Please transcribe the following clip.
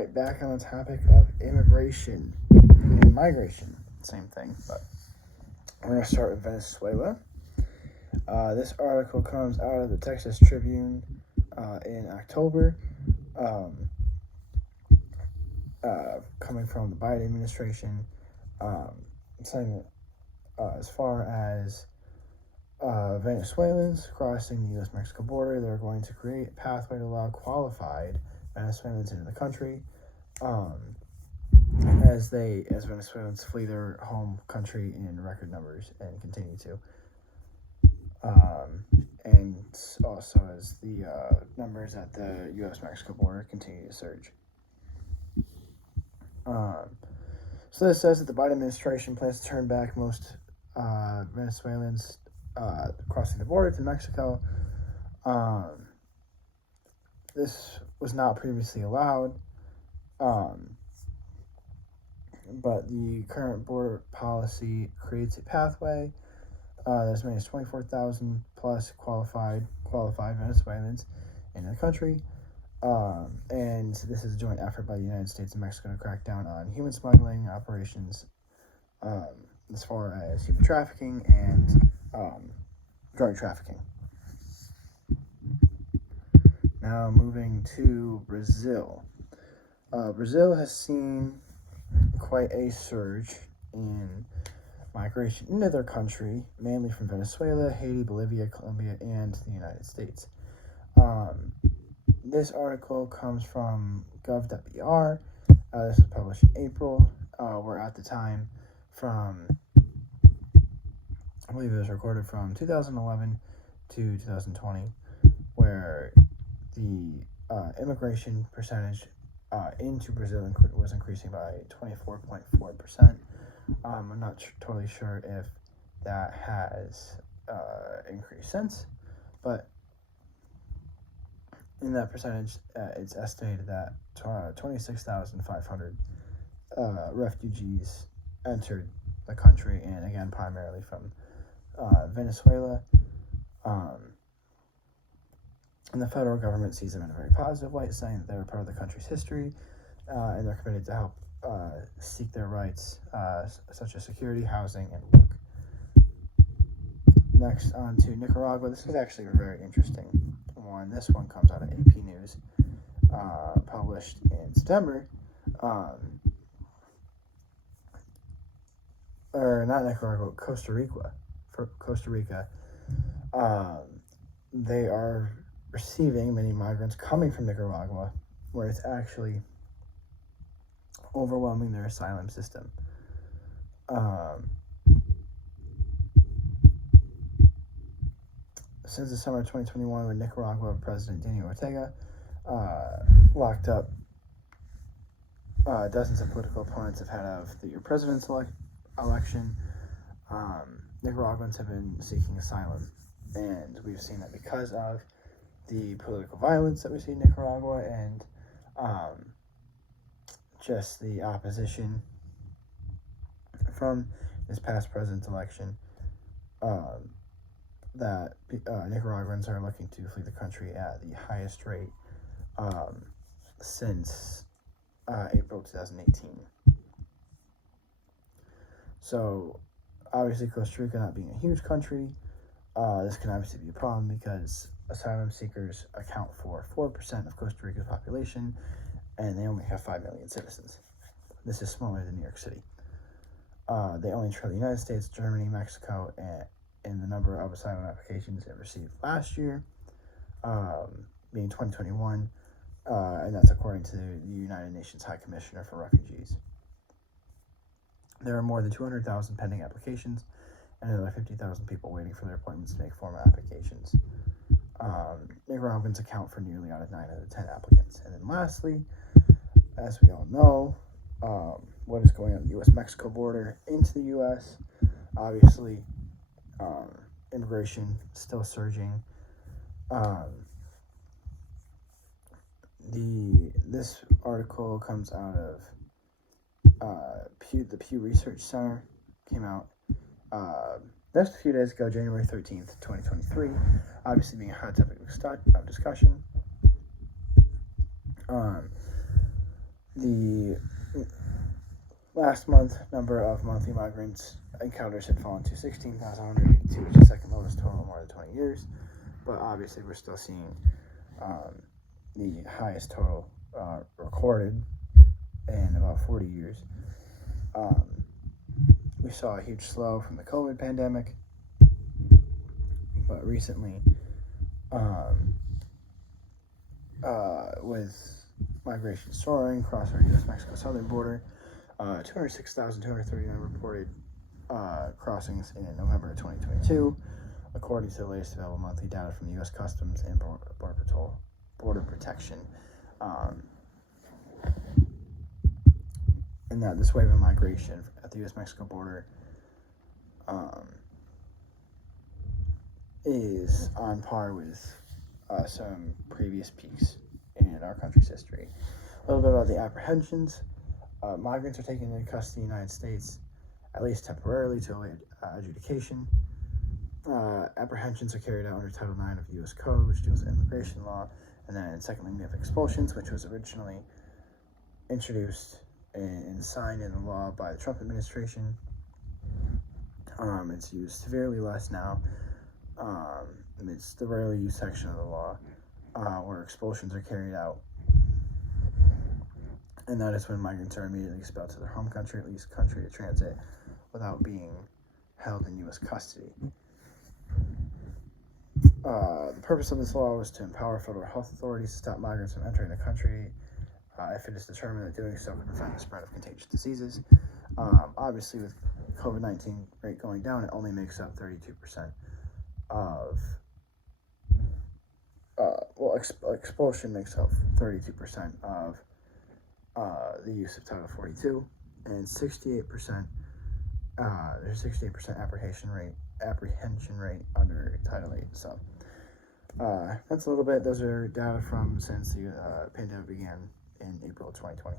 right, back on the topic of immigration and migration. Same thing, but we're going to start with Venezuela. This article comes out of the Texas Tribune in October, coming from the Biden administration, saying that as far as Venezuelans crossing the U.S.-Mexico border, they're going to create a pathway to allow qualified Venezuelans into the country as Venezuelans flee their home country in record numbers and continue to. And also as the numbers at the U.S.-Mexico border continue to surge. So this says that the Biden administration plans to turn back most Venezuelans crossing the border to Mexico. This was not previously allowed, but the current border policy creates a pathway. As many as 24,000 plus qualified Venezuelans in the country. And this is a joint effort by the United States and Mexico to crack down on human smuggling operations as far as human trafficking and drug trafficking. Now moving to Brazil. Brazil has seen quite a surge in migration into their country, mainly from Venezuela, Haiti, Bolivia, Colombia, and the United States. This article comes from gov.br. This was published in April. Where at the time I believe it was recorded from 2011 to 2020, where the immigration percentage into Brazil was increasing by 24.4%. I'm not totally sure if that has increased since, but in that percentage, it's estimated that 26,500 refugees entered the country, and again, primarily from Venezuela. And the federal government sees them in a very positive light, saying that they're part of the country's history, and they're committed to help seek their rights, such as security, housing, and work. Next, on to Nicaragua. This is actually a very interesting one. This one comes out of AP News, published in September. Or not Nicaragua, Costa Rica. They are receiving many migrants coming from Nicaragua, where it's actually overwhelming their asylum system. Since the summer of 2021, when Nicaragua President Daniel Ortega locked up dozens of political opponents ahead of the president's election, Nicaraguans have been seeking asylum. And we've seen that because of the political violence that we see in Nicaragua and just the opposition from this past president's election, that Nicaraguans are looking to flee the country at the highest rate since April 2018. So, obviously, Costa Rica not being a huge country, this can obviously be a problem because asylum seekers account for 4% of Costa Rica's population, and they only have 5 million citizens. This is smaller than New York City. They only trail the United States, Germany, Mexico, and the number of asylum applications it received last year, being 2021, and that's according to the United Nations High Commissioner for Refugees. There are more than 200,000 pending applications, and another 50,000 people waiting for their appointments to make formal applications. Nicaraguans account for nearly 9 out of 10 applicants. And then lastly, as we all know, what is going on the U.S.-Mexico border into the U.S., obviously, immigration still surging. This article comes out of the Pew Research Center. Came out just a few days ago, January 13th, 2023. Obviously being a hot topic of discussion. The last month, number of monthly migrants encounters had fallen to 16,182, which is the second lowest total in more than 20 years. But obviously, we're still seeing the highest total recorded in about 40 years. We saw a huge slow from the COVID pandemic, but recently, with migration soaring across our U.S.-Mexico southern border, 206,239 reported crossings in November of 2022, according to the latest available monthly data from the U.S. Customs and Border Protection. And that this wave of migration at the U.S.-Mexico border is on par with some previous peaks in our country's history. A little bit about the apprehensions. Migrants are taken into custody in the United States, at least temporarily, to await adjudication. Apprehensions are carried out under Title IX of the U.S. Code, which deals with immigration law. And then, secondly, we have expulsions, which was originally introduced and signed into law by the Trump administration. It's used severely less now. It's the rarely used section of the law where expulsions are carried out. And that is when migrants are immediately expelled to their home country, at least country of transit, without being held in U.S. custody. The purpose of this law was to empower federal health authorities to stop migrants from entering the country if it is determined that doing so can prevent the spread of contagious diseases. Obviously, with COVID-19 rate going down, it only makes up 32% of expulsion makes up 32% of the use of Title 42, and 68% there's 68% apprehension rate under Title 8. So that's a little bit. Those are data from since the pandemic began in April of 2020.